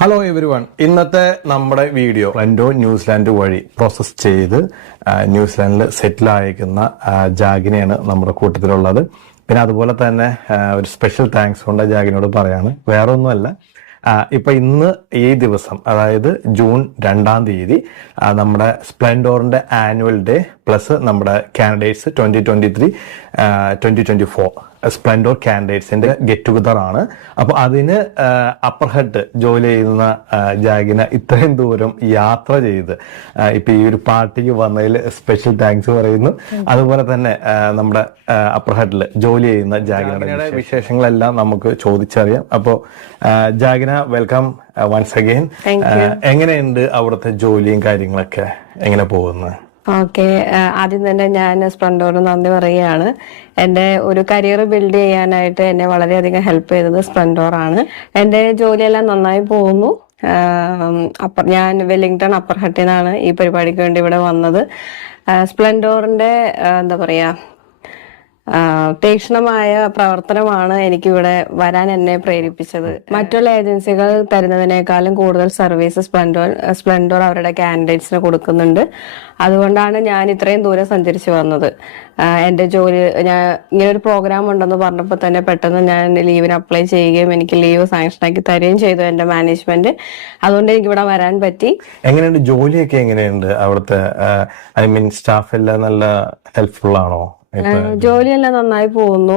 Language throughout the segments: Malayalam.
ഹലോ എവരിവൺ, ഇന്നത്തെ നമ്മുടെ വീഡിയോ ന്യൂസിലാൻഡ് വഴി പ്രോസസ് ചെയ്ത് ന്യൂസിലാൻഡിൽ സെറ്റിൽ ആയിരിക്കുന്ന ജാഗിനെയാണ് നമ്മുടെ കൂട്ടത്തിലുള്ളത്. പിന്നെ അതുപോലെ തന്നെ ഒരു സ്പെഷ്യൽ താങ്ക്സ് കൊണ്ട് ജാഗിനോട് പറയാണ്. വേറെ ഒന്നുമല്ല, ഇപ്പൊ ഇന്ന് ഈ ദിവസം, അതായത് ജൂൺ 2-ാം തീയതി നമ്മുടെ സ്പ്ലെൻഡോറിന്റെ ആനുവൽ ഡേ പ്ലസ് നമ്മുടെ കാൻഡിഡേറ്റ്സ് 2023-2024 സ്പ്ലെൻഡോർ കാൻഡിഡേറ്റ്സിന്റെ ഗെറ്റ് ടുഗദർ ആണ്. അപ്പൊ അതിന് അപ്പർ ഹെഡ് ജോലി ചെയ്യുന്ന ജാഗിന ഇത്രയും ദൂരം യാത്ര ചെയ്ത് ഇപ്പൊ ഈ ഒരു പാർട്ടിക്ക് വന്നതിൽ സ്പെഷ്യൽ താങ്ക്സ് പറയുന്നു. അതുപോലെ തന്നെ നമ്മുടെ അപ്പർ ഹെഡിൽ ജോലി ചെയ്യുന്ന ജാഗിനയുടെ വിശേഷങ്ങളെല്ലാം നമുക്ക് ചോദിച്ചറിയാം. അപ്പോ ജാഗിന, വെൽക്കം വൺസ് അഗെയിൻ. എങ്ങനെയുണ്ട് അവിടുത്തെ ജോലിയും കാര്യങ്ങളൊക്കെ എങ്ങനെ പോകുന്നത്? ഓക്കെ, ആദ്യം തന്നെ ഞാൻ സ്പ്ലെൻഡോറിന് നന്ദി പറയുകയാണ്. എൻ്റെ ഒരു കരിയർ ബിൽഡ് ചെയ്യാനായിട്ട് എന്നെ വളരെയധികം ഹെൽപ്പ് ചെയ്തത് സ്പ്ലെൻഡോർ ആണ്. എൻ്റെ ജോലിയെല്ലാം നന്നായി പോകുന്നു. ഞാൻ വെല്ലിംഗ്ടൺ അപ്പർ ഹട്ടിൽ നിന്നാണ് ഈ പരിപാടിക്ക് വേണ്ടി ഇവിടെ വന്നത്. സ്പ്ലെൻഡോറിന്റെ എന്താ പറയാ, തീക്ഷ്ണമായ പ്രവർത്തനമാണ് എനിക്കിവിടെ വരാൻ എന്നെ പ്രേരിപ്പിച്ചത്. മറ്റുള്ള ഏജൻസികൾ തരുന്നതിനേക്കാളും കൂടുതൽ സർവീസ് സ്പ്ലെൻഡോർ അവരുടെ കാൻഡിഡേറ്റ്സിന് കൊടുക്കുന്നുണ്ട്. അതുകൊണ്ടാണ് ഞാൻ ഇത്രയും ദൂരം സഞ്ചരിച്ചു വന്നത്. എൻ്റെ ജോലി, ഞാൻ ഇങ്ങനെ ഒരു പ്രോഗ്രാം ഉണ്ടെന്ന് പറഞ്ഞപ്പോൾ തന്നെ പെട്ടെന്ന് ഞാൻ ലീവിന് അപ്ലൈ ചെയ്യുകയും എനിക്ക് ലീവ് സാങ്ഷനാക്കി തരികയും ചെയ്തു എൻ്റെ മാനേജ്മെന്റ്. അതുകൊണ്ട് എനിക്ക് ഇവിടെ വരാൻ പറ്റി. എങ്ങനെയുണ്ട് ജോലിയൊക്കെ? എങ്ങനെയുണ്ട് അവിടുത്തെ? ഐ മീൻ, സ്റ്റാഫ് എല്ലാം നല്ല ഹെൽപ്ഫുൾ ആണോ? ജോലിയെല്ലാം നന്നായി പോകുന്നു.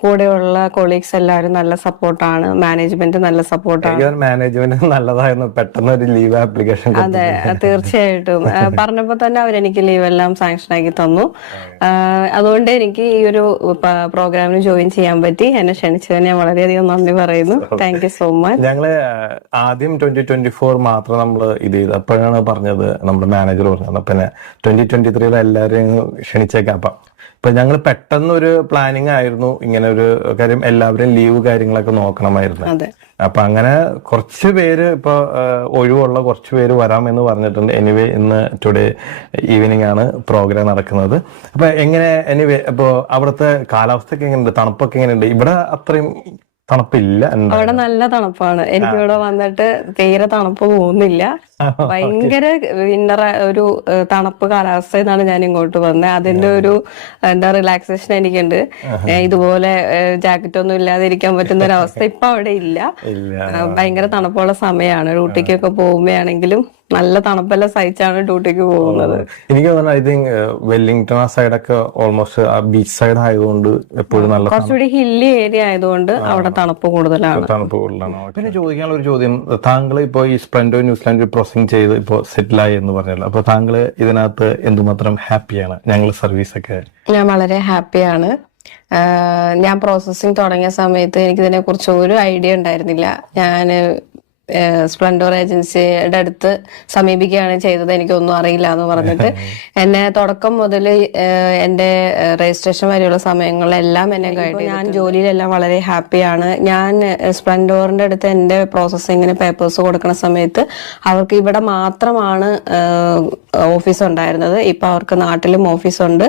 കൂടെയുള്ള കൊളീഗ്സ് എല്ലാവരും നല്ല സപ്പോർട്ടാണ്. മാനേജ്മെന്റ് നല്ല സപ്പോർട്ടാണ്. മാനേജ്മെന്റ് നല്ലതായിരുന്നു. പെട്ടെന്ന് ഒരു ലീവ് ആപ്ലിക്കേഷൻ. അതെ, തീർച്ചയായിട്ടും. പറഞ്ഞപ്പോ തന്നെ അവരെനിക്ക് ലീവ് എല്ലാം സാങ്ഷൻ ആക്കി തന്നു. അതുകൊണ്ട് എനിക്ക് ഈ ഒരു പ്രോഗ്രാമിന് ജോയിൻ ചെയ്യാൻ പറ്റി. എന്നെ ക്ഷണിച്ചതിന് ഞാൻ വളരെയധികം നന്ദി പറയുന്നു. Thank you so much. ഞങ്ങള് ആദ്യം 2024 മാത്രം നമ്മള് ഇത് ചെയ്ത് അപ്പോഴാണ് പറഞ്ഞത്, നമ്മുടെ മാനേജർ പറഞ്ഞത് പിന്നെ 2023 എല്ലാവരെയും ക്ഷണിച്ചേക്കാം. ഇപ്പൊ ഞങ്ങൾ പെട്ടെന്ന് ഒരു പ്ലാനിങ് ആയിരുന്നു. ഇങ്ങനെ ഒരു കാര്യം, എല്ലാവരും ലീവ് കാര്യങ്ങളൊക്കെ നോക്കണമായിരുന്നു. അപ്പൊ അങ്ങനെ കുറച്ച് പേര് ഇപ്പൊ ഒഴിവുള്ള കുറച്ച് പേര് വരാമെന്ന് പറഞ്ഞിട്ടുണ്ട്. എനിവേ, ഇന്ന് ടുഡേ ഈവനിങ് ആണ് പ്രോഗ്രാം നടക്കുന്നത്. അപ്പൊ എങ്ങനെ, എനിവേ, അപ്പൊ അവിടുത്തെ കാലാവസ്ഥയൊക്കെ എങ്ങനെയുണ്ട്? തണുപ്പൊക്കെ എങ്ങനെയുണ്ട്? ഇവിടെ അത്രയും തണുപ്പില്ല. അവിടെ നല്ല തണുപ്പാണ്. എനിക്കിവിടെ വന്നിട്ട് തീരെ തണുപ്പ് തോന്നുന്നില്ല. ഭയങ്കര വിന്റർ, ഒരു തണുപ്പ് കാലാവസ്ഥയിൽ നിന്നാണ് ഞാൻ ഇങ്ങോട്ട് വന്നത്. അതിന്റെ ഒരു എന്താ റിലാക്സേഷൻ എനിക്കുണ്ട്. ഇതുപോലെ ജാക്കറ്റ് ഒന്നും ഇല്ലാതെ ഇരിക്കാൻ പറ്റുന്ന ഒരു അവസ്ഥ ഇപ്പൊ അവിടെ ഇല്ല. ഭയങ്കര തണുപ്പുള്ള സമയമാണ്. ഡ്യൂട്ടിക്കൊക്കെ പോകുമ്പോഴാണെങ്കിലും നല്ല തണുപ്പെല്ലാം സഹിച്ചാണ് ഡ്യൂട്ടിക്ക് പോകുന്നത്. എനിക്ക് തോന്നുന്നു, ഐ തിങ്ക് വെല്ലിംഗ്ടൺ ആ സൈഡൊക്കെ ഓൾമോസ്റ്റ് ആ ബീച്ച് സൈഡ് ആയതുകൊണ്ട് എപ്പോഴും നല്ല, കുറച്ചുകൂടി ഹില്ലി ഏരിയ ആയതുകൊണ്ട് അവിടെ തണുപ്പ് കൂടുതലാണ്. പിന്നെ ചോദിക്കാനുള്ള ഒരു ചോദ്യം, താങ്കൾ ഇപ്പോ ഈ സ്പ്ലെൻഡോർ ന്യൂസിലാൻഡ് പ്രോസസിംഗ് ചെയ്ത് ഇപ്പോ സെറ്റിലായി എന്ന് പറഞ്ഞല്ലോ. അപ്പൊ താങ്കൾ ഇതിനകത്ത് എന്തുമാത്രം ഹാപ്പിയാണ്? ഞങ്ങൾ സർവീസ് ഒക്കെ ഞാൻ വളരെ ഹാപ്പിയാണ്. ഞാൻ പ്രോസസ്സിംഗ് തുടങ്ങിയ സമയത്ത് എനിക്കിതിനെ കുറിച്ച് ഒരു ഐഡിയ ഉണ്ടായിരുന്നില്ല. ഞാൻ സ്പ്ലെൻഡോർ ഏജൻസിയുടെ അടുത്ത് സമീപിക്കുകയാണ് ചെയ്തത്. എനിക്കൊന്നും അറിയില്ല എന്ന് പറഞ്ഞിട്ട് എന്നെ തുടക്കം മുതൽ എൻ്റെ രജിസ്ട്രേഷൻ വരെയുള്ള സമയങ്ങളിലെല്ലാം എന്നെ ഗൈഡ് ചെയ്തു. ഞാൻ ജോലിയിലെല്ലാം വളരെ ഹാപ്പിയാണ്. ഞാൻ സ്പ്ലെൻഡോറിന്റെ അടുത്ത് എൻ്റെ പ്രോസസ്സിങ്ങിന് പേപ്പേഴ്സ് കൊടുക്കുന്ന സമയത്ത് അവർക്ക് ഇവിടെ മാത്രമാണ് ഓഫീസ് ഉണ്ടായിരുന്നത്. ഇപ്പൊ അവർക്ക് നാട്ടിലും ഓഫീസുണ്ട്.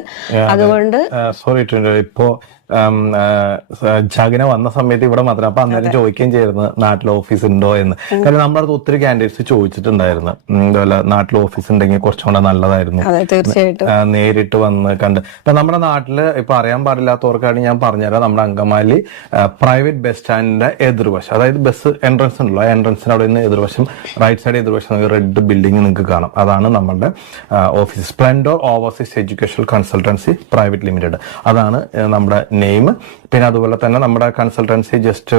അതുകൊണ്ട് ഇപ്പോ ജാഗിന വന്ന സമയത്ത് ഇവിടെ മാത്രം. അപ്പൊ അന്നേരം ചോദിക്കുകയും ചെയ്യുന്നു നാട്ടിൽ ഓഫീസ് ഉണ്ടോ എന്ന്. കാരണം നമ്മുടെ അടുത്ത് ഒത്തിരി കാൻഡിഡേറ്റ്സ് ചോദിച്ചിട്ടുണ്ടായിരുന്നു, അതുപോലെ നാട്ടിൽ ഓഫീസ് ഉണ്ടെങ്കിൽ കുറച്ചും കൂടെ നല്ലതായിരുന്നു, നേരിട്ട് വന്ന് കണ്ട്. ഇപ്പൊ നമ്മുടെ നാട്ടില് ഇപ്പൊ അറിയാൻ പാടില്ലാത്തവർക്കാണ് ഞാൻ പറഞ്ഞുതരാം. നമ്മുടെ അങ്കമാലി പ്രൈവറ്റ് ബസ് സ്റ്റാൻഡിന്റെ എതിർവശം, അതായത് ബസ് എൻട്രൻസ് ഉണ്ടല്ലോ, ആ എൻട്രൻസിന് അവിടെ നിന്ന് എതിർവശം, റൈറ്റ് സൈഡ് എതിർവശം റെഡ് ബിൽഡിംഗ് നിങ്ങൾക്ക് കാണാം. അതാണ് നമ്മുടെ office. Splendor overseas educational consultancy private limited, അതാണ് നമ്മുടെ നെയിം. പിന്നെ അതുപോലെ തന്നെ നമ്മുടെ കൺസൾട്ടൻസി ജസ്റ്റ്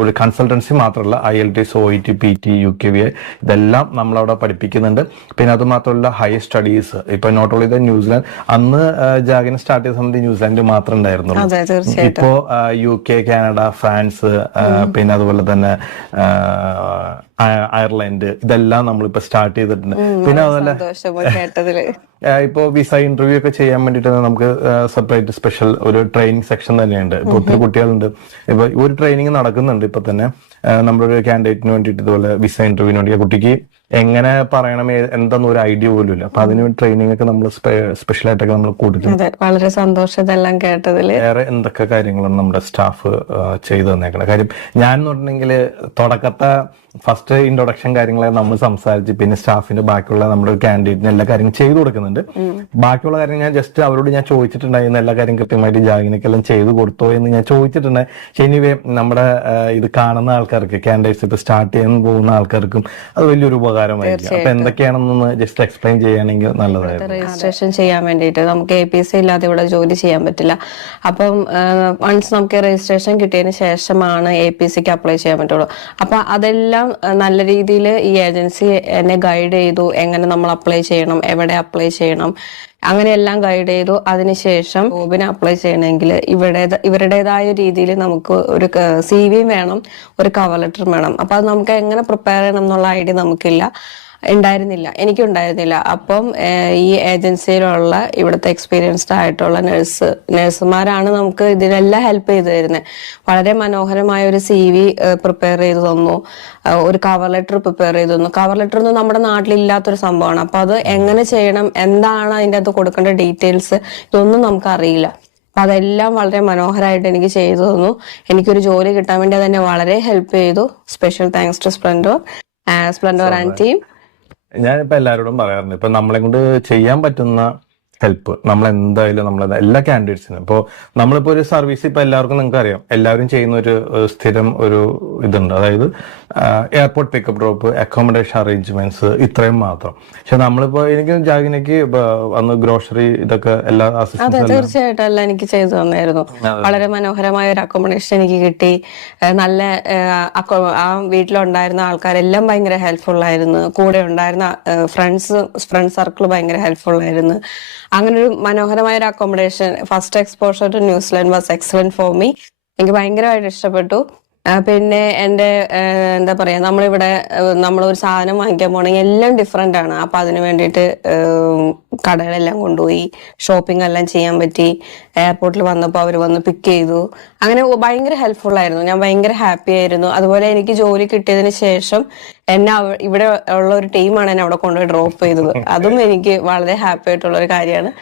ഒരു കൺസൾട്ടൻസി മാത്രമല്ല, IELTS, OET, PT, UKVI ഇതെല്ലാം നമ്മളവിടെ പഠിപ്പിക്കുന്നുണ്ട്. പിന്നെ അത് മാത്രമല്ല ഹയർ സ്റ്റഡീസ്. ഇപ്പൊ നോട്ട് ഓൺലി ദ ന്യൂസിലാൻഡ്, അന്ന് ജാഗിന സ്റ്റാർട്ട് ചെയ്ത സമയത്ത് ന്യൂസിലാൻഡ് മാത്രമേ ഉണ്ടായിരുന്നുള്ളൂ. ഇപ്പോ UK, കാനഡ, ഫ്രാൻസ്, പിന്നെ അതുപോലെ തന്നെ അയർലൻഡ്, ഇതെല്ലാം നമ്മളിപ്പോ സ്റ്റാർട്ട് ചെയ്തിട്ടുണ്ട്. പിന്നെ അതുപോലെ ഇപ്പോ വിസ ഇന്റർവ്യൂ ഒക്കെ ചെയ്യാൻ വേണ്ടിട്ട് നമുക്ക് സെപ്പറേറ്റ് സ്പെഷ്യൽ ഒരു ട്രെയിനിങ് സെക്ഷൻ തന്നെയുണ്ട്. ഇപ്പൊ ഒത്തിരി കുട്ടികളുണ്ട്. ഇപ്പൊ ഒരു ട്രെയിനിങ് നടക്കുന്നുണ്ട് ഇപ്പൊ തന്നെ. നമ്മുടെ ഒരു കാൻഡിഡേറ്റിന് വേണ്ടിയിട്ട് ഇതുപോലെ വിസ ഇന്റർവ്യൂവിന് വേണ്ടി കുട്ടിക്ക് എങ്ങനെ പറയണം എന്താന്ന് ഒരു ഐഡിയ പോലും ഇല്ല. അപ്പൊ അതിന് ട്രെയിനിങ് ഒക്കെ നമ്മൾ സ്പെഷ്യൽ ആയിട്ടൊക്കെ നമ്മൾ കൊടുത്തിട്ടുണ്ട്. വളരെ സന്തോഷം ഇതെല്ലാം കേട്ടതില്. വേറെ എന്തൊക്കെ കാര്യങ്ങളാണ് നമ്മുടെ സ്റ്റാഫ് ചെയ്തു തന്നേക്കണം? കാര്യം ഞാൻ എന്ന് പറഞ്ഞിട്ടുണ്ടെങ്കിൽ തുടക്കത്തെ ഫസ്റ്റ് ഇൻട്രൊഡക്ഷൻ കാര്യങ്ങളെ നമ്മൾ സംസാരിച്ച് പിന്നെ സ്റ്റാഫിന്റെ ബാക്കിയുള്ള നമ്മുടെ കാൻഡിഡേറ്റിന് എല്ലാ കാര്യങ്ങളും ചെയ്തു കൊടുക്കുന്നുണ്ട്. ബാക്കിയുള്ള കാര്യം ഞാൻ ജസ്റ്റ് അവരോട് ഞാൻ ചോദിച്ചിട്ടുണ്ടായിരുന്നു എല്ലാ കാര്യം കൃത്യമായിട്ട് ജാഗിനക്കെല്ലാം ചെയ്തു കൊടുത്തോ എന്ന് ഞാൻ ചോദിച്ചിട്ടുണ്ട്. പക്ഷെ എനിവേ നമ്മുടെ ഇത് കാണുന്ന ആൾക്കാർക്ക് കാൻഡിഡേറ്റ്സ് ഇപ്പൊ സ്റ്റാർട്ട് ചെയ്യാൻ പോകുന്ന ആൾക്കാർക്കും അത് വലിയൊരു ഉപകാരമായിരിക്കും. അപ്പൊ എന്തൊക്കെയാണെന്നൊന്ന് ജസ്റ്റ് എക്സ്പ്ലെയിൻ ചെയ്യുകയാണെങ്കിൽ നല്ലതായിരുന്നു. രജിസ്ട്രേഷൻ ചെയ്യാൻ വേണ്ടിയിട്ട് നമുക്ക് APC ഇല്ലാതെ ഇവിടെ ജോലി ചെയ്യാൻ പറ്റില്ല. അപ്പം വൺസ് നമുക്ക് രജിസ്ട്രേഷൻ കിട്ടിയതിന് ശേഷമാണ് APCക്ക് അപ്ലൈ ചെയ്യാൻ പറ്റുള്ളൂ. അപ്പൊ അതെല്ലാം നല്ല രീതിയിൽ ഈ ഏജൻസി എന്നെ ഗൈഡ് ചെയ്തു. എങ്ങനെ നമ്മൾ അപ്ലൈ ചെയ്യണം, എവിടെ അപ്ലൈ ചെയ്യണം, അങ്ങനെയെല്ലാം ഗൈഡ് ചെയ്തു. അതിനുശേഷം ജോബിന് അപ്ലൈ ചെയ്യണമെങ്കിൽ ഇവരുടേതായ രീതിയിൽ നമുക്ക് ഒരു CV വേണം, ഒരു കവർ ലെറ്റർ വേണം. അപ്പൊ അത് നമുക്ക് എങ്ങനെ പ്രിപ്പയർ ചെയ്യണം എന്നുള്ള ഐഡിയ എനിക്കുണ്ടായിരുന്നില്ല. അപ്പം ഈ ഏജൻസിയിലുള്ള ഇവിടുത്തെ എക്സ്പീരിയൻസ്ഡ് ആയിട്ടുള്ള നഴ്സുമാരാണ് നമുക്ക് ഇതിനെല്ലാം ഹെൽപ്പ് ചെയ്തു തരുന്നത്. വളരെ മനോഹരമായ ഒരു CV പ്രിപ്പയർ ചെയ്ത് തന്നു, ഒരു കവർ ലെറ്റർ പ്രിപ്പയർ ചെയ്ത് തന്നു. കവർ ലെറ്റർ ഒന്നും നമ്മുടെ നാട്ടിലില്ലാത്തൊരു സംഭവമാണ്. അപ്പൊ അത് എങ്ങനെ ചെയ്യണം, എന്താണ് അതിൻ്റെ അകത്ത് കൊടുക്കേണ്ട ഡീറ്റെയിൽസ്, ഇതൊന്നും നമുക്കറിയില്ല. അപ്പൊ അതെല്ലാം വളരെ മനോഹരമായിട്ട് എനിക്ക് ചെയ്തു തന്നു. എനിക്കൊരു ജോലി കിട്ടാൻ വേണ്ടി അതെന്നെ വളരെ ഹെൽപ്പ് ചെയ്തു. Special thanks to Splendor and team. ഞാനിപ്പോ എല്ലാവരോടും പറയാറുണ്ട്, ഇപ്പൊ നമ്മളെ കൊണ്ട് ചെയ്യാൻ പറ്റുന്ന ഹെൽപ്പ് നമ്മൾ എന്തായാലും നമ്മളെ എല്ലാ കാൻഡിഡേറ്റ്സിനും. ഇപ്പോൾ നമ്മളിപ്പോ ഒരു സർവീസ് ഇപ്പൊ എല്ലാവർക്കും നിങ്ങൾക്ക് അറിയാം, എല്ലാവരും ചെയ്യുന്ന ഒരു സ്ഥിരം ഒരു ഇതുണ്ട്. അതായത് airport pickup drop, accommodation arrangements, ഇത്രയും മാത്രം. പക്ഷെ നമ്മളിപ്പോ എനിക്ക് ജാഗിനക്ക് അന്ന് ഗ്രോസറി ഇതൊക്കെ എല്ലാ തീർച്ചയായിട്ടും എല്ലാം എനിക്ക് ചെയ്തു തന്നായിരുന്നു. വളരെ മനോഹരമായ ഒരു അക്കോമഡേഷൻ എനിക്ക് കിട്ടി. നല്ല ആ വീട്ടിലുണ്ടായിരുന്ന ആൾക്കാരെല്ലാം ഭയങ്കര ഹെൽപ്ഫുൾ ആയിരുന്നു. കൂടെ ഉണ്ടായിരുന്ന ഫ്രണ്ട് സർക്കിൾ ഭയങ്കര ഹെൽപ്ഫുൾ ആയിരുന്നു. അങ്ങനെ ഒരു മനോഹരമായ ഒരു accommodation. First exposure to New Zealand was excellent for me. എനിക്ക് ഭയങ്കരമായിട്ട് ഇഷ്ടപ്പെട്ടു. പിന്നെ എൻ്റെ എന്താ പറയാ, നമ്മളൊരു സാധനം വാങ്ങിക്കാൻ പോകണമെങ്കിൽ എല്ലാം ഡിഫറെന്റ് ആണ്. അപ്പൊ അതിന് വേണ്ടിയിട്ട് കടകളെല്ലാം കൊണ്ടുപോയി ഷോപ്പിംഗ് എല്ലാം ചെയ്യാൻ പറ്റി. എയർപോർട്ടിൽ വന്നപ്പോൾ അവർ വന്ന് പിക്ക് ചെയ്തു. അങ്ങനെ ഭയങ്കര ഹെൽപ്ഫുൾ ആയിരുന്നു. ഞാൻ ഭയങ്കര ഹാപ്പി ആയിരുന്നു. അതുപോലെ എനിക്ക് ജോലി കിട്ടിയതിന് ശേഷം എന്നെ ഇവിടെ ഉള്ള ഒരു ടീമാണ് എന്നെ അവിടെ കൊണ്ടുപോയി ഡ്രോപ്പ് ചെയ്തത്. അതും എനിക്ക് വളരെ ഹാപ്പി ആയിട്ടുള്ള ഒരു കാര്യമാണ്.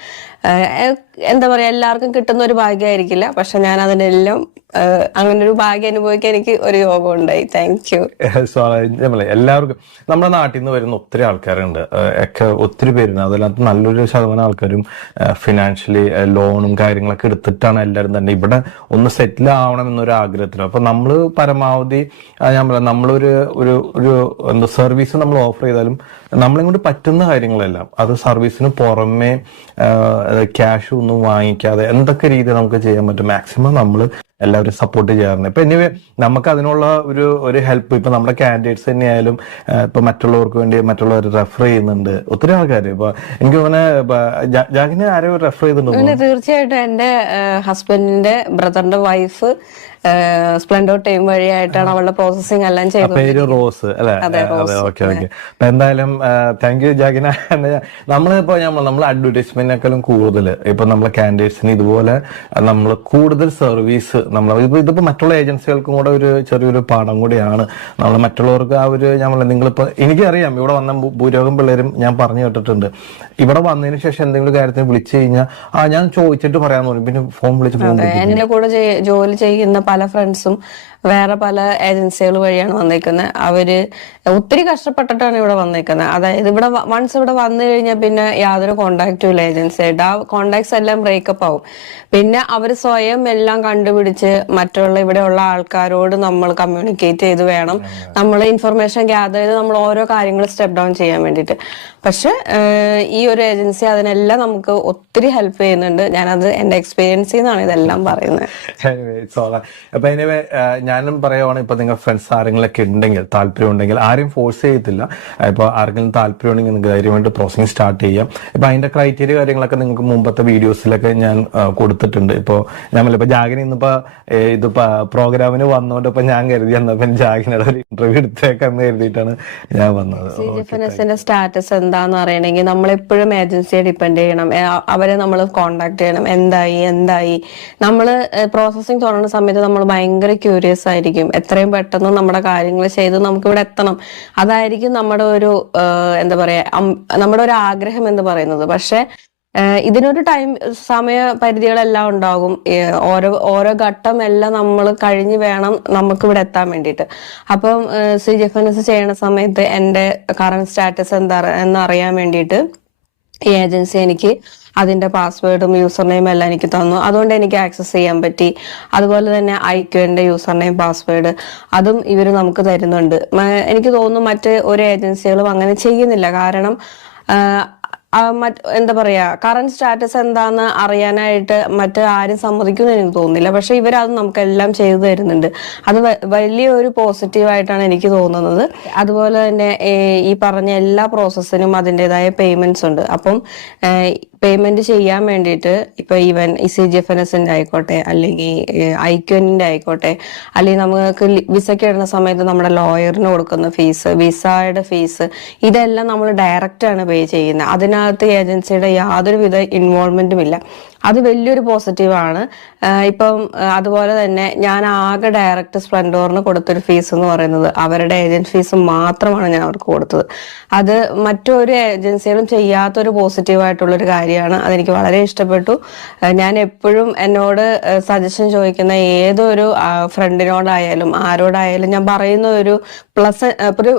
എന്താ പറയാ, എല്ലാവർക്കും കിട്ടുന്ന ഒരു ഭാഗ്യമായിരിക്കില്ല, പക്ഷെ ഞാൻ അതിനെല്ലാം അങ്ങനെ ഒരു ഭാഗ്യം അനുഭവിക്കാൻ എനിക്ക് ഒരു യോഗം ഉണ്ടായി. Thank you. എല്ലാവർക്കും നമ്മുടെ നാട്ടിൽ നിന്ന് വരുന്ന ഒത്തിരി ആൾക്കാരുണ്ട്, ഒക്കെ ഒത്തിരി പേരുണ്ട്. അതിനകത്ത് നല്ലൊരു ശതമാനം ആൾക്കാരും ഫിനാൻഷ്യലി ലോണും കാര്യങ്ങളൊക്കെ എടുത്തിട്ടാണ് എല്ലാവരും തന്നെ ഇവിടെ ഒന്ന് സെറ്റിൽ ആവണം എന്നൊരു ആഗ്രഹത്തിലും. അപ്പൊ നമ്മള് പരമാവധി ഞാൻ പറയാം, നമ്മളൊരു ഒരു എന്താ സർവീസ് നമ്മൾ ഓഫർ ചെയ്താലും നമ്മളെ കൊണ്ട് പറ്റുന്ന കാര്യങ്ങളെല്ലാം അത് സർവീസിന് പുറമെ ക്യാഷ് ഒന്നും വാങ്ങിക്കാതെ എന്തൊക്കെ രീതി നമുക്ക് ചെയ്യാൻ പറ്റും മാക്സിമം നമ്മൾ എല്ലാവരും സപ്പോർട്ട് ചെയ്യാറുണ്ട്. ഇപ്പൊ എനിവേ നമുക്ക് അതിനുള്ള ഒരു ഹെൽപ്പ് ഇപ്പൊ നമ്മുടെ കാൻഡിഡേറ്റ്സ് തന്നെയായാലും ഇപ്പൊ മറ്റുള്ളവർക്ക് വേണ്ടി മറ്റുള്ളവർ റെഫർ ചെയ്യുന്നുണ്ട് ഒത്തിരി ആൾക്കാർ. ഇപ്പൊ എനിക്ക് തോന്നുന്നു ജാഗിനെ ആരോ റെഫർ ചെയ്തിട്ടുണ്ടോ? തീർച്ചയായിട്ടും എന്റെ ഹസ്ബൻഡിന്റെ ബ്രദറിന്റെ വൈഫ് സ്പ്ലെൻഡോർ ടീം വഴിയായിട്ടാണ് അവളുടെ പ്രോസസ്സിംഗ് എല്ലാം ചെയ്തത്. പേര് റോസ് അല്ലെ? അതെ, ഓക്കെ. അപ്പൊ എന്തായാലും താങ്ക് യു ജാഗിന. നമ്മളിപ്പോ നമ്മൾ അഡ്വർടൈസ്മെന്റിനേക്കാളും കൂടുതൽ ഇപ്പൊ നമ്മളെ കാൻഡിഡേറ്റ്സിന് ഇതുപോലെ നമ്മൾ കൂടുതൽ സർവീസ് ഇതിപ്പോ മറ്റുള്ള ഏജൻസികൾക്കും കൂടെ ഒരു ചെറിയൊരു പാഠം കൂടിയാണ്. നമ്മൾ മറ്റുള്ളവർക്ക് ആ ഒരു നിങ്ങളിപ്പോ എനിക്കറിയാം ഇവിടെ വന്ന ഭൂരിഭാഗം പിള്ളേരും ഞാൻ പറഞ്ഞു കേട്ടിട്ടുണ്ട്, ഇവിടെ വന്നതിന് ശേഷം എന്തെങ്കിലും കാര്യത്തിന് വിളിച്ചു കഴിഞ്ഞാൽ ഞാൻ ചോദിച്ചിട്ട് പറയാന്ന് പറയും, പിന്നെ ഫോൺ വിളിച്ച് പോകും. എന്റെ കൂടെ ജോലി ചെയ്യുന്ന പല ഫ്രണ്ട്സും വേറെ പല ഏജൻസികൾ വഴിയാണ് വന്നേക്കുന്നത്. അവര് ഒത്തിരി കഷ്ടപ്പെട്ടിട്ടാണ് ഇവിടെ വന്നേക്കുന്നത്. അതായത് വൺസ് ഇവിടെ വന്നു കഴിഞ്ഞാൽ പിന്നെ യാതൊരു കോണ്ടാക്റ്റും ഇല്ല ഏജൻസിയായിട്ട്. ആ കോണ്ടാക്ട്സ് എല്ലാം ബ്രേക്കപ്പ് ആവും. പിന്നെ അവർ സ്വയം എല്ലാം കണ്ടുപിടിച്ച് മറ്റുള്ള ഇവിടെയുള്ള ആൾക്കാരോട് നമ്മൾ കമ്മ്യൂണിക്കേറ്റ് ചെയ്ത് വേണം നമ്മൾ ഇൻഫർമേഷൻ ഗ്യാദർ ചെയ്ത് നമ്മൾ ഓരോ കാര്യങ്ങൾ സ്റ്റെപ്പ് ഡൗൺ ചെയ്യാൻ വേണ്ടിയിട്ട്. പക്ഷെ ഈ ഒരു ഏജൻസി അതിനെല്ലാം നമുക്ക് ഒത്തിരി ഹെൽപ്പ് ചെയ്യുന്നുണ്ട്. ഞാനത് എന്റെ എക്സ്പീരിയൻസിൽ നിന്നാണ് ഇതെല്ലാം പറയുന്നത്. അപ്പൊ എനിവേ ഞാനും പറയുവാണ്, ഇപ്പൊ നിങ്ങൾ ഫ്രണ്ട്സ് ആരെങ്കിലൊക്കെ ഉണ്ടെങ്കിൽ താല്പര്യം ഉണ്ടെങ്കിൽ ആരും ഫോഴ്സ് ചെയ്യത്തില്ല. ഇപ്പൊ ആർക്കെങ്കിലും താല്പര്യം ഉണ്ടെങ്കിൽ നിങ്ങൾക്ക് ധൈര്യമായിട്ട് പ്രോസസ്സിംഗ് സ്റ്റാർട്ട് ചെയ്യാം. ഇപ്പൊ അതിന്റെ ക്രൈറ്റീരിയ കാര്യങ്ങളൊക്കെ നിങ്ങൾക്ക് മുമ്പത്തെ വീഡിയോസിലൊക്കെ ഞാൻ കൊടുത്തിട്ടുണ്ട്. ഇപ്പൊ ഇപ്പൊ ജാഗിനി ഇതിപ്പോ പ്രോഗ്രാമിന് വന്നോണ്ട് ഇപ്പൊ ഞാൻ കരുതി എന്നപ്പോ ജാഗിനയുടെ ഒരു ഇന്റർവ്യൂ എടുത്തേക്കെന്ന് കരുതിയിട്ടാണ് ഞാൻ വന്നത്. CGFNSന്റെ സ്റ്റാറ്റസ് എന്താന്ന് അറിയണമെങ്കിൽ നമ്മളെപ്പോഴും ഏജൻസിയെ ഡിപ്പെൻഡ് ചെയ്യണം. അവരെ നമ്മൾ കോണ്ടാക്ട് ചെയ്യണം. എന്തായി നമ്മള് പ്രോസസ്സിംഗ് തുടങ്ങുന്ന സമയത്ത് നമ്മൾ ഭയങ്കര ക്യൂരിയസ് സീരിയസ് ആയിരിക്കും. എത്രയും പെട്ടെന്ന് നമ്മുടെ കാര്യങ്ങൾ ചെയ്ത് നമുക്ക് ഇവിടെ എത്തണം, അതായിരിക്കും നമ്മുടെ ഒരു എന്താ പറയാ നമ്മുടെ ഒരു ആഗ്രഹം എന്ന് പറയുന്നത്. പക്ഷെ ഇതിനൊരു സമയപരിധികളെല്ലാം ഉണ്ടാകും. ഓരോ ഘട്ടം എല്ലാം നമ്മൾ കഴിഞ്ഞ് വേണം നമുക്ക് ഇവിടെ എത്താൻ വേണ്ടിയിട്ട്. അപ്പം CGFNS ചെയ്യണ സമയത്ത് എൻ്റെ കറന്റ് സ്റ്റാറ്റസ് എന്നറിയാൻ വേണ്ടിയിട്ട് ഈ ഏജൻസി എനിക്ക് അതിന്റെ പാസ്വേഡും യൂസർ നെയിം എല്ലാം എനിക്ക് തന്നു. അതുകൊണ്ട് എനിക്ക് ആക്സസ് ചെയ്യാൻ പറ്റി. അതുപോലെ തന്നെ IQന്റെ യൂസർ നെയിം പാസ്വേഡ് അതും ഇവർ നമുക്ക് തരുന്നുണ്ട്. എനിക്ക് തോന്നുന്നു മറ്റ് ഒരു ഏജൻസികളും അങ്ങനെ ചെയ്യുന്നില്ല. കാരണം എന്താ പറയാ, കറന്റ് സ്റ്റാറ്റസ് എന്താന്ന് അറിയാനായിട്ട് മറ്റു ആരും സമ്മതിക്കുമെന്ന് എനിക്ക് തോന്നുന്നില്ല. പക്ഷെ ഇവരത് നമുക്കെല്ലാം ചെയ്തു തരുന്നുണ്ട്. അത് വലിയൊരു പോസിറ്റീവായിട്ടാണ് എനിക്ക് തോന്നുന്നത്. അതുപോലെ തന്നെ ഈ പറഞ്ഞ എല്ലാ പ്രോസസ്സിനും അതിൻ്റെതായ പേയ്മെന്റ്സ് ഉണ്ട്. അപ്പം പേയ്മെന്റ് ചെയ്യാൻ വേണ്ടിയിട്ട് ഇപ്പൊ ഈവൻ CGFNSന്റെ ആയിക്കോട്ടെ, അല്ലെങ്കിൽ IQന്റെ ആയിക്കോട്ടെ, അല്ലെങ്കിൽ നമുക്ക് വിസയ്ക്ക് ഇടുന്ന സമയത്ത് നമ്മുടെ ലോയറിന് കൊടുക്കുന്ന ഫീസ്, വിസയുടെ ഫീസ്, ഇതെല്ലാം നമ്മൾ ഡയറക്റ്റ് ആണ് പേ ചെയ്യുന്നത്. അതിനകത്ത് ഏജൻസിയുടെ യാതൊരുവിധ ഇൻവോൾവ്മെന്റും ഇല്ല. അത് വലിയൊരു പോസിറ്റീവാണ്. ഇപ്പം അതുപോലെ തന്നെ ഞാൻ ആകെ ഡയറക്റ്റ് സ്പ്ലെൻഡോറിന് കൊടുത്തൊരു ഫീസ് എന്ന് പറയുന്നത് അവരുടെ ഏജന്റ് ഫീസ് മാത്രമാണ് ഞാൻ അവർക്ക് കൊടുത്തത്. അത് മറ്റൊരു ഏജൻസികളും ചെയ്യാത്തൊരു പോസിറ്റീവായിട്ടുള്ളൊരു കാര്യമാണ്. അതെനിക്ക് വളരെ ഇഷ്ടപ്പെട്ടു. ഞാൻ എപ്പോഴും എന്നോട് സജഷൻ ചോദിക്കുന്ന ഏതൊരു ഫ്രണ്ടിനോടായാലും ആരോടായാലും ഞാൻ പറയുന്ന ഒരു ഒരു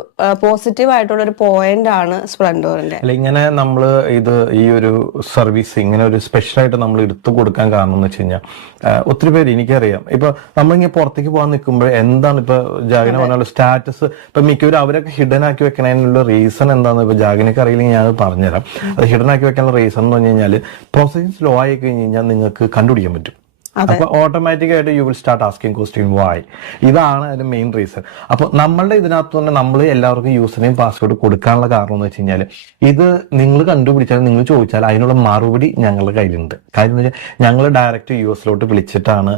പോസിറ്റീവായിട്ടുള്ള ഒരു പോയിന്റ് ആണ് സ്പ്ലെൻഡോറിന്റെ. ഇങ്ങനെ നമ്മൾ ഈ ഒരു സർവീസ് ഇങ്ങനെ ഒരു സ്പെഷ്യലായിട്ട് നമ്മൾ എടുത്തു കൊടുക്കാൻ കാരണം എന്ന് വെച്ച് കഴിഞ്ഞാൽ ഒത്തിരി പേര് എനിക്കറിയാം, ഇപ്പൊ നമ്മളിങ്ങനെ പുറത്തേക്ക് പോകാൻ നിൽക്കുമ്പോൾ എന്താണ് ഇപ്പൊ ജാഗിന പറഞ്ഞ സ്റ്റാറ്റസ് ഇപ്പൊ മിക്കവരും അവരൊക്കെ ഹിഡൻ ആക്കി വെക്കണതിനുള്ള റീസൺ എന്താണെന്ന് ഇപ്പൊ ജാഗിനക്ക് അറിയില്ലെങ്കിൽ ഞാൻ പറഞ്ഞുതരാം. അത് ഹിഡൻ ആക്കി വെക്കാനുള്ള റീസൺ എന്ന് പറഞ്ഞു കഴിഞ്ഞാൽ പ്രോസസ്സിംഗ് സ്ലോ ആയി കഴിഞ്ഞ് കഴിഞ്ഞാൽ നിങ്ങൾക്ക് കണ്ടുപിടിക്കാൻ പറ്റും. അപ്പൊ ഓട്ടോമാറ്റിക് ആയിട്ട് you will start asking question why. ഇതാണ് അതിന്റെ മെയിൻ റീസൺ. അപ്പൊ നമ്മളുടെ ഇതിനകത്ത് തന്നെ നമ്മൾ എല്ലാവർക്കും യൂസർ നെയിം പാസ്വേഡ് കൊടുക്കാനുള്ള കാരണം എന്ന് വെച്ച് കഴിഞ്ഞാൽ ഇത് നിങ്ങൾ കണ്ടുപിടിച്ചാൽ നിങ്ങൾ ചോദിച്ചാൽ അതിനുള്ള മറുപടി ഞങ്ങളുടെ കയ്യിലുണ്ട്. കാര്യം എന്ന് വെച്ചാൽ ഞങ്ങൾ ഡയറക്റ്റ് US വിളിച്ചിട്ടാണ്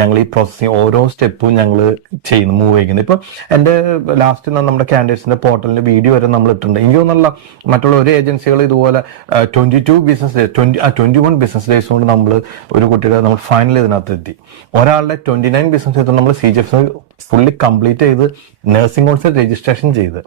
ഞങ്ങൾ ഈ പ്രോസസ്സിങ് ഓരോ സ്റ്റെപ്പും ഞങ്ങൾ മൂവ് ചെയ്യുന്നത്. ഇപ്പൊ എന്റെ ലാസ്റ്റ് നമ്മുടെ കാൻഡിഡേറ്റ്സിന്റെ പോർട്ടലിന്റെ വീഡിയോ വരെ നമ്മൾ ഇട്ടിട്ടുണ്ട്. എനിക്ക് തോന്നുന്നില്ല മറ്റുള്ള ഒരു ഏജൻസികൾ ഇതുപോലെ 21 ബിസിനസ് ഡേയ്സ് കൊണ്ട് നമ്മൾ ഒരു കുട്ടിയുടെ നമ്മൾ ഫൈനൽ ഇതിനകത്ത് എത്തി. ഒരാളുടെ 29 ബിസിനസ് ചെയ്ത് നമ്മൾ CGFNS ഫുള്ളി കംപ്ലീറ്റ് ചെയ്ത് നഴ്സിംഗ് കൗൺസിൽ രജിസ്ട്രേഷൻ ചെയ്ത്.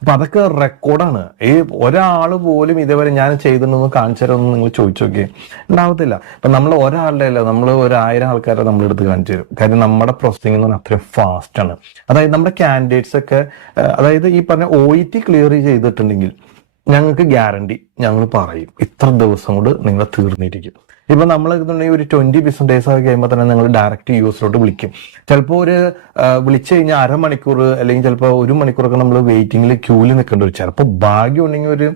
അപ്പൊ അതൊക്കെ റെക്കോർഡാണ്. ഈ ഒരാൾ പോലും ഇതേവരെ ഞാൻ ചെയ്തിട്ടുണ്ടെന്ന് കാണിച്ചു തരുമെന്ന് നിങ്ങൾ ചോദിച്ചു നോക്കിയേ, ഉണ്ടാവത്തില്ല. ഇപ്പൊ നമ്മൾ ഒരാളുടെ അല്ല, നമ്മൾ 1000 ആൾക്കാരെ നമ്മളെടുത്ത് കാണിച്ചു തരും. കാര്യം നമ്മുടെ പ്രോസസ്സിംഗ് എന്ന് പറഞ്ഞാൽ അത്രയും ഫാസ്റ്റ് ആണ്. അതായത് നമ്മുടെ കാൻഡിഡേറ്റ്സ് ഒക്കെ അതായത് ഈ പറഞ്ഞ OET ക്ലിയർ ചെയ്തിട്ടുണ്ടെങ്കിൽ ഞങ്ങൾക്ക് ഗ്യാരണ്ടി ഞങ്ങൾ പറയും ഇത്ര ദിവസം കൊണ്ട് നിങ്ങൾ തീർന്നിരിക്കും. ഇപ്പൊ നമ്മൾ ഒരു 20 ബിസിനസ് ഡേയ്സ് ആയി കഴിയുമ്പോൾ തന്നെ നിങ്ങൾ ഡയറക്റ്റ് US വിളിക്കും. ചിലപ്പോൾ ഒരു വിളിച്ചു കഴിഞ്ഞാൽ അരമണിക്കൂർ അല്ലെങ്കിൽ ചിലപ്പോൾ 1 മണിക്കൂറൊക്കെ നമ്മൾ വെയിറ്റിംഗിൽ ക്യൂവിൽ നിൽക്കേണ്ടി വരും. ചിലപ്പോൾ ഭാഗ്യം ഉണ്ടെങ്കിൽ ഒരു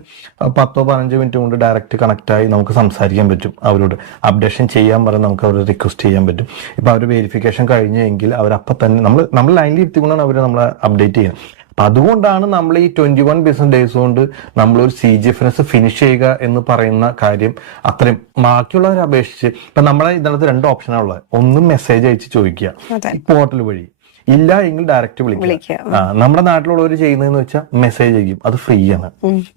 10-15 മിനിറ്റ് കൊണ്ട് ഡയറക്റ്റ് കണക്ട് ആയി നമുക്ക് സംസാരിക്കാൻ പറ്റും. അവരോട് അപ്ഡേഷൻ ചെയ്യാൻ പറഞ്ഞ് നമുക്ക് അവർ റിക്വസ്റ്റ് ചെയ്യാൻ പറ്റും. ഇപ്പൊ അവർ വെരിഫിക്കേഷൻ കഴിഞ്ഞെങ്കിൽ അവരപ്പം തന്നെ നമ്മൾ ലൈനിൽ ഇരുത്തിക്കൊണ്ടാണ് അവർ നമ്മളെ അപ്ഡേറ്റ് ചെയ്യുന്നത്. അപ്പൊ അതുകൊണ്ടാണ് നമ്മൾ ഈ 21 ബിസിനസ് ഡേയ്സ് കൊണ്ട് നമ്മളൊരു CGFNS ഫിനിഷ് ചെയ്യുക എന്ന് പറയുന്ന കാര്യം അത്രയും ബാക്കിയുള്ളവരെ അപേക്ഷിച്ച്. ഇപ്പൊ നമ്മളെ ഇതിനകത്ത് 2 ഓപ്ഷനാണുള്ളത്. ഒന്ന് മെസ്സേജ് അയച്ച് ചോദിക്കുക പോർട്ടൽ വഴി, ഇല്ല എങ്കിൽ ഡയറക്റ്റ് വിളിക്കുക. നമ്മുടെ നാട്ടിലുള്ളവർ ചെയ്യുന്നതെന്ന് വെച്ചാൽ മെസ്സേജ് അയക്കും, അത് ഫ്രീ ആണ്.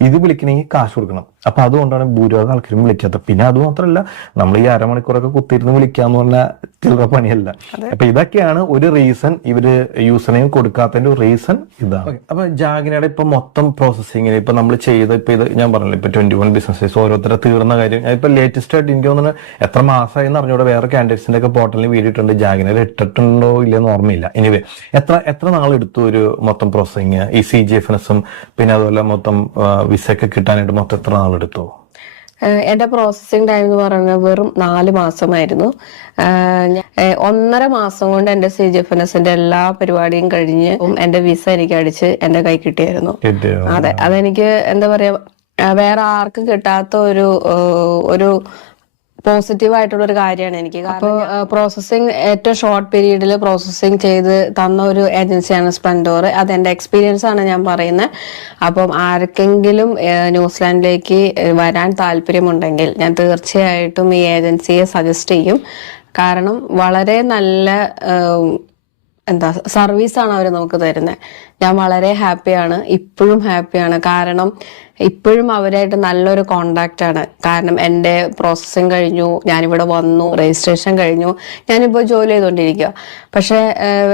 ഇത് വിളിക്കണമെങ്കിൽ കാശ് കൊടുക്കണം. അപ്പൊ അതുകൊണ്ടാണ് ഭൂരിഭാഗം ആൾക്കാരും വിളിക്കാത്തത്. പിന്നെ അത് മാത്രമല്ല, നമ്മൾ ഈ അരമണിക്കൂറൊക്കെ കുത്തിയിരുന്ന് വിളിക്കാന്ന് പറഞ്ഞാൽ ചില്ലറ പണിയല്ല. അപ്പൊ ഇതൊക്കെയാണ് ഒരു റീസൺ, ഇവര് യൂസർ നെയിം കൊടുക്കാത്തതിന്റെ ഒരു റീസൺ ഇതാണ്. അപ്പൊ ജാഗിനയുടെ ഇപ്പൊ മൊത്തം പ്രോസസ്സിങ്ങിന് ഇപ്പൊ നമ്മൾ ചെയ്ത് ഇപ്പൊ ഇത് ഞാൻ പറഞ്ഞില്ല, ഇപ്പൊ 21 ബിസിനസ്സസ് ഓരോരുത്തരെ തീർന്ന കാര്യം ഇപ്പൊ ലേറ്റസ്റ്റ് ആയിട്ട് എനിക്ക് തോന്നുന്നു എത്ര മാസമായി എന്ന് അറിഞ്ഞൂടെ, വേറെ കാൻഡിഡേറ്റ്സിന്റെ ഒക്കെ പോർട്ടലിൽ വീടിയിട്ടുണ്ട്. ജാഗിനയിൽ ഇട്ടിട്ടുണ്ടോ ഇല്ലെന്ന് ഓർമ്മയില്ല. എനിവേ എത്ര നാളെടുത്തു ഒരു മൊത്തം പ്രോസസ്സിങ് ഈ CGFNSും പിന്നെ അതുപോലെ മൊത്തം വിസയൊക്കെ കിട്ടാനായിട്ട് മൊത്തം എത്ര നാളെടുത്തു? എന്റെ പ്രോസസ്സിംഗ് ടൈം എന്ന് പറയുന്നത് വെറും 4 മാസമായിരുന്നു. 1.5 മാസം കൊണ്ട് എന്റെ CGFNSന്റെ എല്ലാ പരിപാടിയും കഴിഞ്ഞ് എന്റെ വിസ എനിക്ക് അടിച്ച് എന്റെ കൈ കിട്ടിയായിരുന്നു. അതെ, അതെനിക്ക് എന്താ പറയാ, വേറെ ആർക്കും കിട്ടാത്ത ഒരു പോസിറ്റീവ് ആയിട്ടുള്ള ഒരു കാര്യമാണ് എനിക്ക്. അപ്പോൾ പ്രോസസ്സിംഗ് ഏറ്റവും ഷോർട്ട് പീരീഡിൽ പ്രോസസ്സിംഗ് ചെയ്ത് തന്ന ഒരു ഏജൻസിയാണ് സ്പ്ലെൻഡോർ. അതെന്റെ എക്സ്പീരിയൻസ് ആണ് ഞാൻ പറയുന്നത്. അപ്പം ആർക്കെങ്കിലും ന്യൂസിലാൻഡിലേക്ക് വരാൻ താല്പര്യമുണ്ടെങ്കിൽ ഞാൻ തീർച്ചയായിട്ടും ഈ ഏജൻസിയെ സജസ്റ്റ് ചെയ്യും. കാരണം വളരെ നല്ല എന്താ സർവീസാണ് അവർ നമുക്ക് തരുന്നത്. ഞാൻ വളരെ ഹാപ്പിയാണ്, ഇപ്പോഴും ഹാപ്പിയാണ്. കാരണം ഇപ്പോഴും അവരായിട്ട് നല്ലൊരു കോണ്ടാക്റ്റ് ആണ്. കാരണം എൻ്റെ പ്രോസസ്സിങ് കഴിഞ്ഞു, ഞാനിവിടെ വന്നു, രജിസ്ട്രേഷൻ കഴിഞ്ഞു, ഞാനിപ്പോൾ ജോലി ചെയ്തുകൊണ്ടിരിക്കുക. പക്ഷെ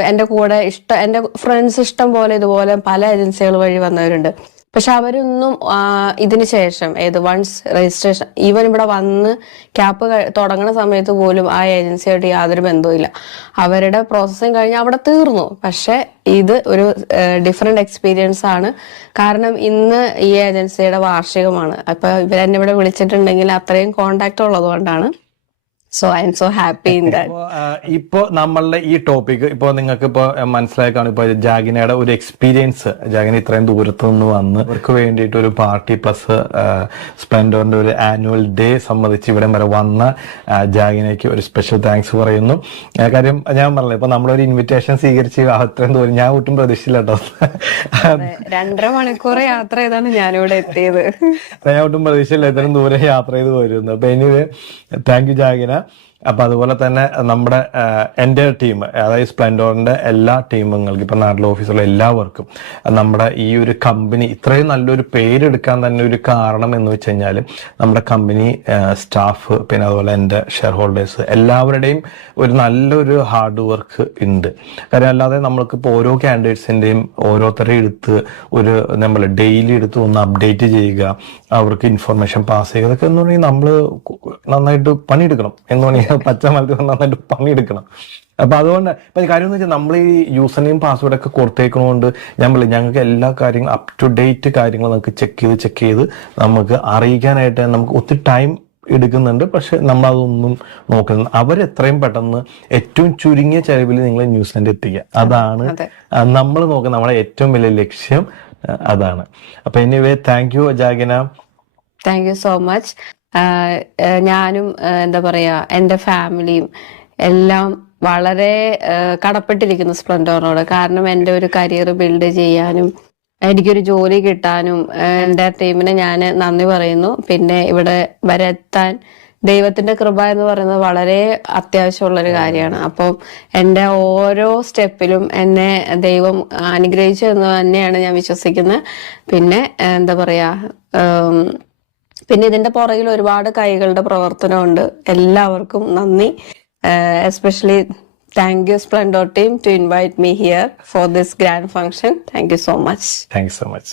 എൻ്റെ കൂടെ എൻ്റെ ഫ്രണ്ട്സ് ഇഷ്ടം പോലെ ഇതുപോലെ പല ഏജൻസികൾ വഴി വന്നവരുണ്ട്. പക്ഷെ അവരൊന്നും ഇതിന് ശേഷം വൺസ് രജിസ്ട്രേഷൻ ഈവൻ ഇവിടെ വന്ന് ക്യാപ്പ് തുടങ്ങുന്ന സമയത്ത് പോലും ആ ഏജൻസിയായിട്ട് യാതൊരു ബന്ധവുമില്ല. അവരുടെ പ്രോസസ്സിങ് കഴിഞ്ഞ് അവിടെ തീർന്നു. പക്ഷെ ഇത് ഒരു ഡിഫറെന്റ് എക്സ്പീരിയൻസ് ആണ്. കാരണം ഇന്ന് ഈ ഏജൻസിയുടെ വാർഷികമാണ്. അപ്പൊ ഇവരെന്നെ ഇവിടെ വിളിച്ചിട്ടുണ്ടെങ്കിൽ അത്രയും കോണ്ടാക്ട് ഉള്ളത് കൊണ്ടാണ്. So I M so happy in that. ഇപ്പൊ നമ്മളുടെ ഈ ടോപ്പിക് ഇപ്പൊ നിങ്ങൾക്ക് ഇപ്പൊ മനസ്സിലായി കാണും. ഇപ്പൊ ജാഗിനയുടെ ഒരു എക്സ്പീരിയൻസ്, ജാഗിന ഇത്രയും ദൂരത്തു നിന്ന് വന്ന് അവർക്ക് വേണ്ടിയിട്ട് ഒരു പാർട്ടി പ്ലസ് സ്പ്ലെൻഡറിന്റെ ഒരു ആനുവൽ ഡേ സംബന്ധിച്ച് ഇവിടെ വരെ വന്ന ജാഗിനയ്ക്ക് ഒരു സ്പെഷ്യൽ താങ്ക്സ് പറയുന്നു. കാര്യം ഞാൻ പറഞ്ഞില്ല, ഇപ്പൊ നമ്മളൊരു ഇൻവിറ്റേഷൻ സ്വീകരിച്ച് അത്രയും ദൂരം ഞാൻ ഒട്ടും പ്രതീക്ഷിച്ചില്ല കേട്ടോ. 2.5 മണിക്കൂർ യാത്ര ചെയ്താണ് ഞാനിവിടെ എത്തിയത്. ഞാൻ ഒട്ടും പ്രതീക്ഷിച്ചില്ല ഇത്രയും ദൂരം യാത്ര ചെയ്ത് വരുന്നു. അപ്പൊ എനിവേ താങ്ക് യു ജാഗിന. അപ്പൊ അതുപോലെ തന്നെ നമ്മുടെ എൻ്റെ ടീം, അതായത് സ്പ്ലെൻഡറിന്റെ എല്ലാ ടീമുകൾക്കും ഇപ്പൊ നാട്ടിലെ ഓഫീസുള്ള എല്ലാവർക്കും നമ്മുടെ ഈ ഒരു കമ്പനി ഇത്രയും നല്ലൊരു പേരെടുക്കാൻ തന്നെ ഒരു കാരണം എന്ന് വെച്ച് കഴിഞ്ഞാൽ നമ്മുടെ കമ്പനി സ്റ്റാഫ്, പിന്നെ അതുപോലെ എൻ്റെ ഷെയർ ഹോൾഡേഴ്സ് എല്ലാവരുടെയും ഒരു നല്ലൊരു ഹാർഡ് വർക്ക് ഉണ്ട്. കാര്യം അല്ലാതെ നമ്മൾക്ക് ഇപ്പോൾ ഓരോ കാൻഡിഡേറ്റ്സിന്റെയും ഓരോരുത്തരെ എടുത്ത് ഒരു നമ്മൾ ഡെയിലി എടുത്ത് ഒന്ന് അപ്ഡേറ്റ് ചെയ്യുക, അവർക്ക് ഇൻഫർമേഷൻ പാസ് ചെയ്യുക, ഇതൊക്കെ എന്ന് പറഞ്ഞാൽ നമ്മൾ നന്നായിട്ട് പണിയെടുക്കണം. എന്ന് പറഞ്ഞാൽ പച്ച മലത്തിൽ നന്നായിട്ട് പണിയെടുക്കണം. അപ്പൊ അതുകൊണ്ട് ഇപ്പൊ കാര്യം എന്ന് വെച്ചാൽ നമ്മൾ ഈ യൂസർ നെയിം പാസ്വേഡ് ഒക്കെ കൊടുത്തേക്കണോണ്ട് ഞങ്ങൾക്ക് എല്ലാ കാര്യങ്ങളും അപ് ടു ഡേറ്റ് കാര്യങ്ങൾ നമുക്ക് ചെക്ക് ചെയ്ത് നമുക്ക് അറിയിക്കാനായിട്ട് നമുക്ക് ഒത്തിരി ടൈം എടുക്കുന്നുണ്ട്. പക്ഷെ നമ്മൾ അതൊന്നും നോക്കുന്നത് അവരെത്രയും പെട്ടെന്ന് ഏറ്റവും ചുരുങ്ങിയ ചെലവിൽ നിങ്ങൾ ന്യൂസിലൻഡ് എത്തിക്കുക, അതാണ് നമ്മൾ നോക്കുന്ന നമ്മുടെ ഏറ്റവും വലിയ ലക്ഷ്യം, അതാണ്. അപ്പൊ anyway thank you Jagina. Thank you so much. ഞാനും എന്താ പറയാ എൻ്റെ ഫാമിലിയും എല്ലാം വളരെ കടപ്പെട്ടിരിക്കുന്നു സ്പ്ലെൻഡറിനോട്. കാരണം എൻ്റെ ഒരു കരിയർ ബിൽഡ് ചെയ്യാനും എനിക്കൊരു ജോലി കിട്ടാനും എൻ്റെ ടീമിനെ ഞാൻ നന്ദി പറയുന്നു. പിന്നെ ഇവിടെ വരെ എത്താൻ ദൈവത്തിന്റെ കൃപ എന്ന് പറയുന്നത് വളരെ അത്യാവശ്യമുള്ളൊരു കാര്യമാണ്. അപ്പം എൻ്റെ ഓരോ സ്റ്റെപ്പിലും എന്നെ ദൈവം അനുഗ്രഹിച്ചു എന്ന് തന്നെയാണ് ഞാൻ വിശ്വസിക്കുന്നത്. പിന്നെ എന്താ പറയാ, പിന്നെ ഇതിന്റെ പുറകിൽ ഒരുപാട് കൈകളുടെ പ്രവർത്തനമുണ്ട്. എല്ലാവർക്കും നന്ദി. Especially thank you Splendor team to invite me here for this grand function. Thank you so much. Thank you so much.